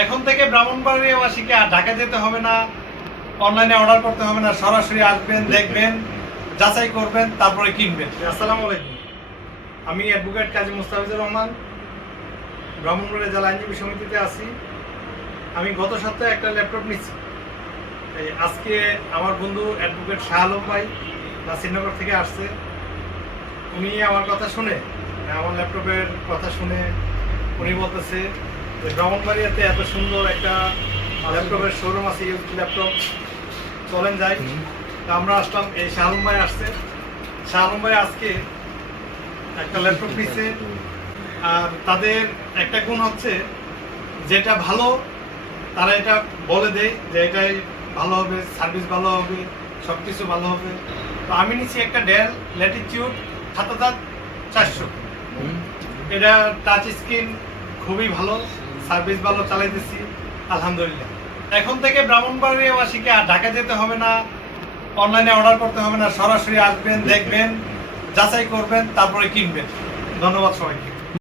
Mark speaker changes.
Speaker 1: এখন থেকে ব্রাহ্মণবাড়িয়াবাসীকে আর ঢাকা যেতে হবে না। অনলাইনে অর্ডার করতে হবে না, সরাসরি আসবেন, দেখবেন, যাচাই করবেন, তারপরে কিনবেন। আসসালামু আলাইকুম। আমি অ্যাডভোকেট কাজী মুস্তাফিজুর রহমান, ব্রাহ্মণবাড়িয়া জেলা আইনজীবী সমিতিতে আছি। আমি গত সপ্তাহে একটা ল্যাপটপ নিচ্ছি। আজকে আমার বন্ধু অ্যাডভোকেট শাহ আলম ভাই নাসিরনগর থেকে আসছে। উনি আমার কথা শুনে, আমার ল্যাপটপের কথা শুনে উনি বলতেছে ব্রাহ্মণবাড়িয়াতে এত সুন্দর একটা ল্যাপটপের শোরুম আছে ইউজ ল্যাপটপ। চলেন যাই। তা আমরা আসলাম এই শাহরুম ভাই আসছে। শাহরুম ভাই আজকে একটা ল্যাপটপ নিচ্ছে আর তাদের একটা গুণ হচ্ছে যেটা ভালো তারা এটা বলে দেয় যে এটাই ভালো হবে সার্ভিস ভালো হবে সব কিছু ভালো হবে। তো আমি নিচ্ছি একটা ডেল ল্যাটিটিউড সাত হাজার চারশো। এটা টাচ স্ক্রিন খুবই ভালো। সার্ভিস ভালো চালাই দিচ্ছি আলহামদুলিল্লাহ। এখন থেকে ব্রাহ্মণবাড়িয়াবাসীকে আর ঢাকা যেতে হবে না, অনলাইনে অর্ডার করতে হবে না, সরাসরি আসবেন, দেখবেন, যাচাই করবেন, তারপরে কিনবেন। ধন্যবাদ সবাইকে।